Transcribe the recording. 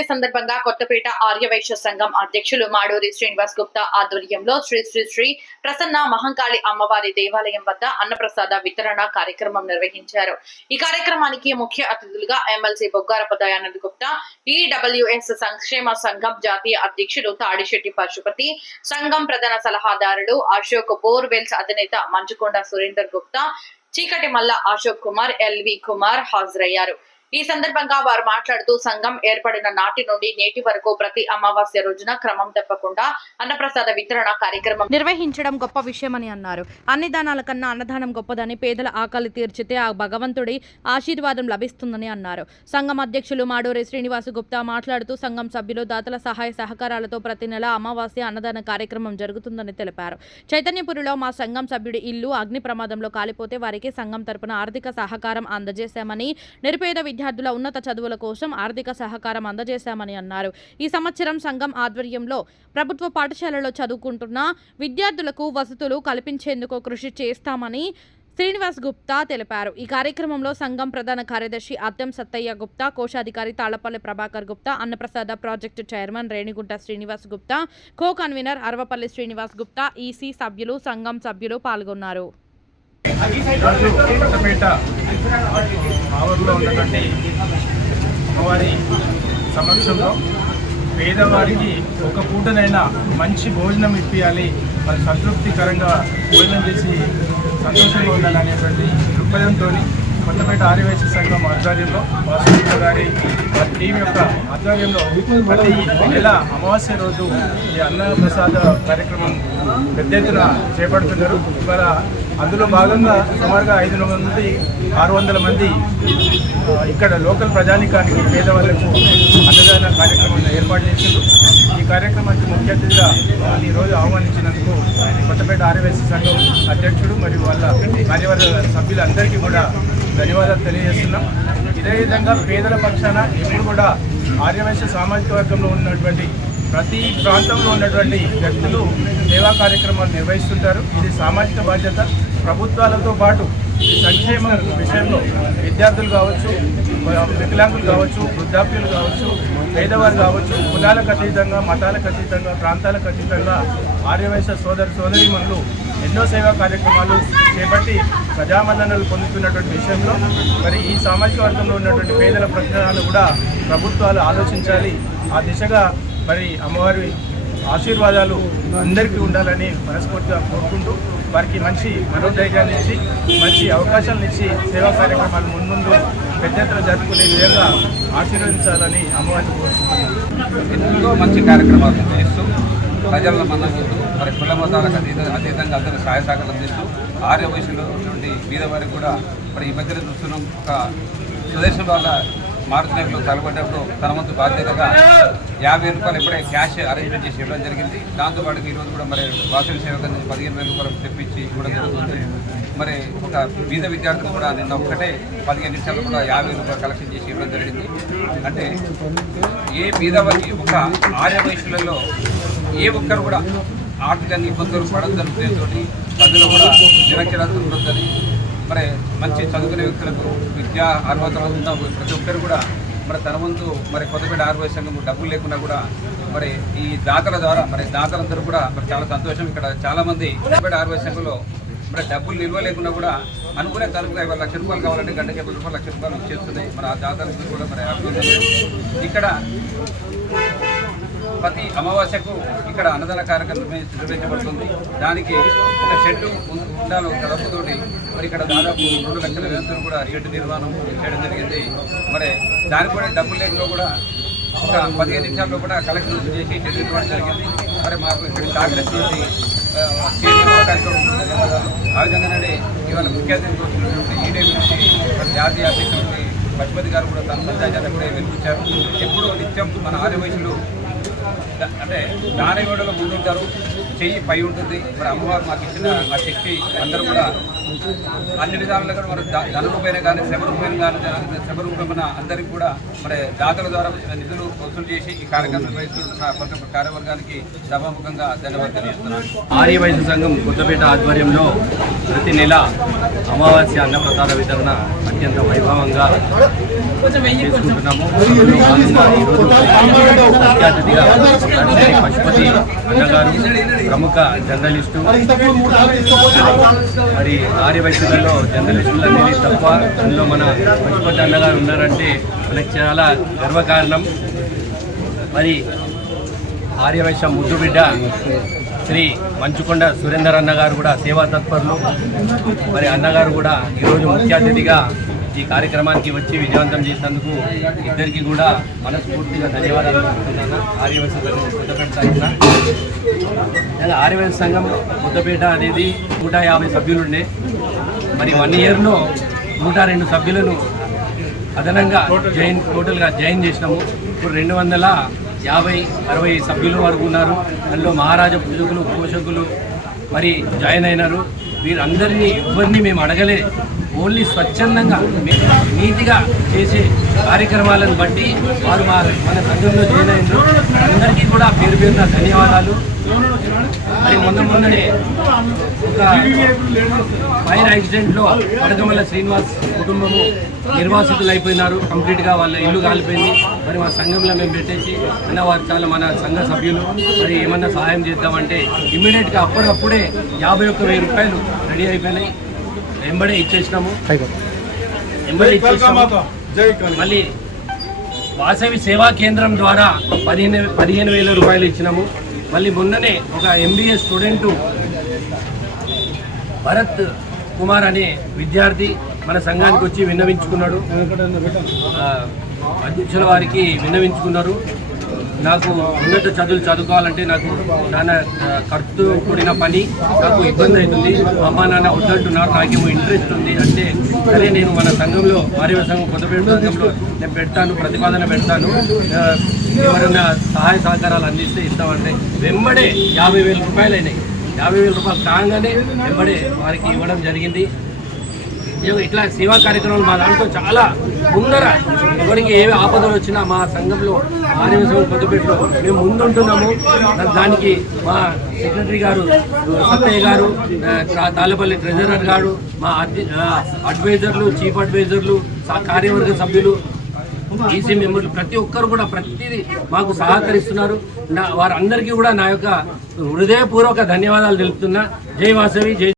అమావాస్య సందర్భంగా కొత్తపేట ఆర్యవైశ్య సంఘం అధ్యక్షులు మాడూరి శ్రీనివాస్ గుప్తా ఆధ్వర్యంలో శ్రీ శ్రీ శ్రీ ప్రసన్న మహంకాళి అమ్మవారి దేవాలయం వద్ద అన్నప్రసాద వితరణ కార్యక్రమం నిర్వహించారు. ఈ కార్యక్రమానికి ముఖ్య అతిథులుగా ఎమ్మెల్సీ బొగ్గారప దయానంద్ గుప్తా ఈడబ్ల్యూఎస్ సంక్షేమ సంఘం జాతీయ అధ్యక్షుడు తాడిశెట్టి పశుపతి సంఘం ప్రధాన సలహాదారుడు అశోక్ బోర్వెల్స్ అధినేత మంచుకొండ సురేందర్ గుప్తా చీకటి మల్ల అశోక్ కుమార్ ఎల్వి కుమార్ హాజరయ్యారు. ఈ సందర్భంగా వారు మాట్లాడుతూ సంఘం ఏర్పడిన నాటి నుండి నేటి వరకు ప్రతి అమావాస్య రోజున క్రమం తప్పకుండా అన్నప్రసాద వితరణ కార్యక్రమం నిర్వహించడం గొప్ప విషయమని అన్నారు. అన్ని దానాల కన్నా అన్నదానం గొప్పదని పేదల ఆకలి తీర్చితే ఆ భగవంతుడి ఆశీర్వాదం లభిస్తుందని అన్నారు. సంఘం అధ్యక్షులు మాడూరి శ్రీనివాసు గుప్తా మాట్లాడుతూ సంఘం సభ్యులు దాతల సహాయ సహకారాలతో ప్రతి నెల అమావాస్య అన్నదాన కార్యక్రమం జరుగుతుందని తెలిపారు. చైతన్యపురిలో మా సంఘం సభ్యుడి ఇల్లు అగ్ని ప్రమాదంలో కాలిపోతే వారికి సంఘం తరపున ఆర్థిక సహకారం అందజేశామని నిరుపేద విద్యార్థుల ఉన్నత చదువుల కోసం ఆర్థిక సహకారం అందజేశామని అన్నారు. ఈ సంవత్సరం సంఘం ఆధ్వర్యంలో ప్రభుత్వ పాఠశాలలో చదువుకుంటున్న విద్యార్థులకు వసతులు కల్పించేందుకు కృషి చేస్తామని శ్రీనివాస్ గుప్తా తెలిపారు. ఈ కార్యక్రమంలో సంఘం ప్రధాన కార్యదర్శి అద్దెం సత్తయ్య గుప్తా కోశాధికారి తాళపల్లి ప్రభాకర్ గుప్తా అన్నప్రసాద project chairman Renigunta Srinivas Gupta co convener Aravapalli Srinivas Gupta EC సభ్యులు సంఘం సభ్యులు పాల్గొన్నారు. కొత్తపేట ఆవూరులో ఉన్నటువంటి అమ్మవారి సమక్షంలో పేదవారికి ఒక పూటనైనా మంచి భోజనం ఇప్పించాలి మరి సంతృప్తికరంగా భోజనం చేసి సంతోషంగా ఉండాలనేటువంటి దృక్పథంతో కొత్తపేట ఆర్యవేశ సంఘం ఆధ్వర్యంలో వాసుదేవ గారి వారి టీం యొక్క ఆధ్వర్యంలో ప్రతి నెల అమావాస్య రోజు ఈ అన్న ప్రసాద కార్యక్రమం పెద్ద ఎత్తున చేపడుతున్నారు. ఇవాళ అందులో భాగంగా సుమారుగా ఐదు మంది ఆరు వందల మంది ఇక్కడ లోకల్ ప్రజానికానికి పేదవాళ్ళకు అన్నదాన కార్యక్రమాన్ని ఏర్పాటు చేసిండ్రు. ఈ కార్యక్రమానికి ముఖ్య అతిథిగా ఈరోజు ఆహ్వానించినందుకు కొత్తపేట ఆర్యవేశ సంఘం అధ్యక్షుడు మరియు వాళ్ళ కార్యవర్గ సభ్యులందరికీ కూడా ధన్యవాదాలు తెలియజేస్తున్నాం. ఇదే విధంగా పేదల పక్షాన ఎప్పుడు కూడా ఆర్యవైశ్య సామాజిక వర్గంలో ఉన్నటువంటి ప్రతి ప్రాంతంలో ఉన్నటువంటి వ్యక్తులు సేవా కార్యక్రమాలు నిర్వహిస్తుంటారు. ఇది సామాజిక బాధ్యత. ప్రభుత్వాలతో పాటు ఈ సంక్షేమ విషయంలో విద్యార్థులు కావచ్చు వికలాంగులు కావచ్చు వృద్ధాప్యులు కావచ్చు పేదవారు కావచ్చు కులాలకు అతీతంగా మతాలకు అతీతంగా ప్రాంతాలకు అతీతంగా ఆర్యవైశ్య సోదర సోదరిమణులు ఎన్నో సేవా కార్యక్రమాలు చేపట్టి ప్రజామన్ననలు పొందుతున్నటువంటి విషయంలో మరి ఈ సామాజిక వర్గంలో ఉన్నటువంటి పేదల ప్రశ్నలు కూడా ప్రభుత్వాలు ఆలోచించాలి. ఆ దిశగా మరి అమ్మవారి ఆశీర్వాదాలు అందరికీ ఉండాలని మనస్ఫూర్తిగా కోరుకుంటూ వారికి మంచి మనోధైర్యాన్ని ఇచ్చి మంచి అవకాశాలను ఇచ్చి సేవా కార్యక్రమాలు మున్ముందు పెద్ద ఎత్తున జరుపుకునే విధంగా ఆశీర్వదించాలని అమ్మవారిని కోరుకుంటున్నాను. ఎంతో మంచి కార్యక్రమాలు చేస్తూ ప్రజలను మన్నగిస్తూ మరి కుల మతాలకు అతీత అతీతంగా అందరూ సహాయ సహకారం అందిస్తూ ఆర్య వయసులో ఉన్నటువంటి బీద వారికి కూడా మరి ఈ మధ్యన చూస్తున్నాం. ఒక స్వదేశం వల్ల మారుతున్నట్లు తలబడ్డప్పుడు తన వంతు బాధ్యతగా యాభై రూపాయలు ఇప్పుడే క్యాష్ అరేంజ్మెంట్ చేసి ఇవ్వడం జరిగింది. దాంతోపాటు ఈరోజు కూడా మరి వాసవి సేవకు నుంచి పదిహేను వేల రూపాయలు తెప్పించి ఇవ్వడం జరుగుతుంది. మరి ఒక బీద విద్యార్థులు కూడా నిన్న ఒక్కటే పదిహేను నిమిషాలు కూడా యాభై రూపాయలు కలెక్షన్ చేసి ఇవ్వడం జరిగింది. అంటే ఏ బీదవారికి ఒక ఆర్య వయసులలో ఏ ఒక్కరు కూడా ఆర్థికంగా ఇబ్బందులు పడద్దని ఉద్దేశంతో ప్రజలు కూడా నిరక్షరాలు ఉండొద్దని మరి మంచి చదువుకునే వ్యక్తులకు విద్యా అర్హత ఉన్న ప్రతి ఒక్కరు కూడా మరి తన ముందు మరి కొత్తపేట ఆర్వై సంఘం డబ్బులు లేకున్నా కూడా మరి ఈ దాతల ద్వారా మరి దాతలందరూ కూడా మరి చాలా సంతోషం. ఇక్కడ చాలా మంది కొత్తపేట ఆర్వై సంఘంలో మరి డబ్బులు నిల్వ లేకుండా కూడా అనుకునే తరపుగా ఇవాళ లక్ష రూపాయలు కావాలంటే గంటకి యాభై రూపాయలు లక్ష రూపాయలు వచ్చేస్తుంది మరి ఆ దాతలకు కూడా మరి ఇక్కడ ప్రతి అమావాస్యకు ఇక్కడ అన్నదాన కార్యక్రమం నిర్వహించబడుతుంది. దానికి ఒక షెడ్ ఉండాలి. ఒక తలుపుతోటి మరి ఇక్కడ దాదాపు రెండు లక్షల వ్యక్తులు కూడా షెడ్ నిర్మాణం చేయడం జరిగింది. మరి దానికి కూడా డబ్బులు లేకుండా కూడా ఒక పదిహేను నిమిషాల్లో కూడా కలెక్షన్ చేసి షెడ్ నిర్మాణం జరిగింది. మరి మాకు ఇక్కడ కాంగ్రెస్ నుంచి ఆ, విధంగానే ఇవాళ ముఖ్య అతిథి వచ్చినటువంటి ఈడే నుంచి జాతీయ అధ్యక్షుడు పశుపతి గారు కూడా తన సంచారాన్ని కూడా వెలిపించారు ఎప్పుడూ నిత్యం మన ఆర్య వయసులో అంటే దాని ముందుంటారు. చెయ్యి పై ఉంటుంది. మరి అమ్మవారు మాకు ఇచ్చిన ఆ శక్తి అందరూ కూడా అన్ని విధాలుగా కూడా మరి ధన రూపాయన కానీ శ్రమ రూపాయన కానీ శ్రమ రూపమైన అందరికీ కూడా మరి దాతల ద్వారా నిధులు వసూలు చేసి ఈ కార్యక్రమం నిర్వహిస్తున్న ప్రతి కార్యవర్గానికి సభాముఖంగా ధన్యవాదాలు తెలియజేస్తున్నాను. ఆర్యవైశ్య సంఘం కొత్తపేట ఆధ్వర్యంలో ప్రతి నెల అమావాస్య అన్నప్రసాద వితరణ అత్యంత వైభవంగా చేసుకుంటున్నాము. పశుపతి అన్నగారు ప్రముఖ జర్నలిస్టు మరి ఆర్యవైశ్యులలో జర్నలిస్టులు అనేది తప్ప అందులో మన పశుపతి అన్నగారు ఉన్నారంటే మనకి చాలా గర్వకారణం. మరి ఆర్యవైశ్య ముద్దు బిడ్డ శ్రీ మంచుకొండ సురేందర్ అన్నగారు కూడా సేవా తత్పరులు. మరి అన్నగారు కూడా ఈరోజు ముఖ్య అతిథిగా ఈ కార్యక్రమానికి వచ్చి విజయవంతం చేసినందుకు ఇద్దరికి కూడా మనస్ఫూర్తిగా ధన్యవాదాలు చెప్తున్నాను ఆర్యవేశ సంఘం కొత్తపేట సంఘం కొత్తపేట అనేది నూట యాభై సభ్యులుండే. మరి వన్ ఇయర్లో నూట రెండు సభ్యులను అదనంగా జైన్ టోటల్గా జాయిన్ చేసినాము. ఇప్పుడు రెండు వందల యాభై అరవై సభ్యులు వరకు ఉన్నారు. అందులో మహారాజా పూజకులు పోషకులు మరి జాయిన్ అయినారు. వీరందరినీ ఎవరిని మేము అడగలే. ఓన్లీ స్వచ్ఛందంగా నీతిగా చేసే కార్యక్రమాలను బట్టి వారు మా మన సంఘంలో జాయిన్ అయినారు. అందరికీ కూడా పేరు పేరున ధన్యవాదాలు. మరి మొన్న మొన్ననే ఒక ఫైర్ యాక్సిడెంట్లో అడగమల్ల శ్రీనివాస్ కుటుంబము నిర్వాసితులు అయిపోయినారు కంప్లీట్గా వాళ్ళ ఇల్లు కాలిపోయింది. మరి మా సంఘంలో మేము పెట్టేసి అన్న వారు చాలా మన సంఘ సభ్యులు. మరి ఏమన్నా సహాయం చేద్దామంటే ఇమ్మీడియట్గా అప్పుడప్పుడే యాభై ఒక్క వెయ్యి రూపాయలు రెడీ అయిపోయినాయి. వెంబడే ఇచ్చేసినాము. వెంబడే ఇచ్చేసినాము. మళ్ళీ వాసవి సేవా కేంద్రం ద్వారా పదిహేను పదిహేను వేల రూపాయలు ఇచ్చినాము. మళ్ళీ మొన్ననే ఒక ఎంబీఏ స్టూడెంట్ భరత్ కుమార్ అనే విద్యార్థి మన సంఘానికి వచ్చి విన్నవించుకున్నాడు. ఆ, అధ్యక్షుల వారికి విన్నవించుకున్నారు. నాకు ఉన్నత చదువులు చదువుకోవాలంటే నాకు నాన్న ఖర్చుతో కూడిన పని నాకు ఇబ్బంది అవుతుంది. అమ్మ నాన్న వద్దంటున్నారు నాకేమో ఇంట్రెస్ట్ ఉంది అంటే సరే నేను మన సంఘంలో వారి సంఘం కొత్తపేట సంఘంలో నేను పెడతాను ప్రతిపాదన పెడతాను. ఎవరైనా సహాయ సహకారాలు అందిస్తే ఇస్తామంటే వెంబడే యాభై వేల రూపాయలు అయినాయి యాభై వేల రూపాయలు కాగానే వెంబడే వారికి ఇవ్వడం జరిగింది. ఇట్లా సేవా కార్యక్రమాలు మా దాంట్లో చాలా ముందర ఎవరికి ఏ ఆపదలు వచ్చినా మా సంఘంలో ఆర్య సంఘం కొత్తపేటలో మేము ముందుంటున్నాము. దానికి మా సెక్రటరీ గారు సత్తయ్య గారు ఆ, తాళ్ళపల్లి ట్రెజరర్ గారు మా అడ్వైజర్లు చీఫ్ అడ్వైజర్లు కార్యవర్గ సభ్యులు ఈసీ మెంబర్లు ప్రతి ఒక్కరు కూడా ప్రతిదీ మాకు సహకరిస్తున్నారు. నా వారందరికీ కూడా నా యొక్క హృదయపూర్వక ధన్యవాదాలు తెలుపుతున్నా. జై వాసవి జై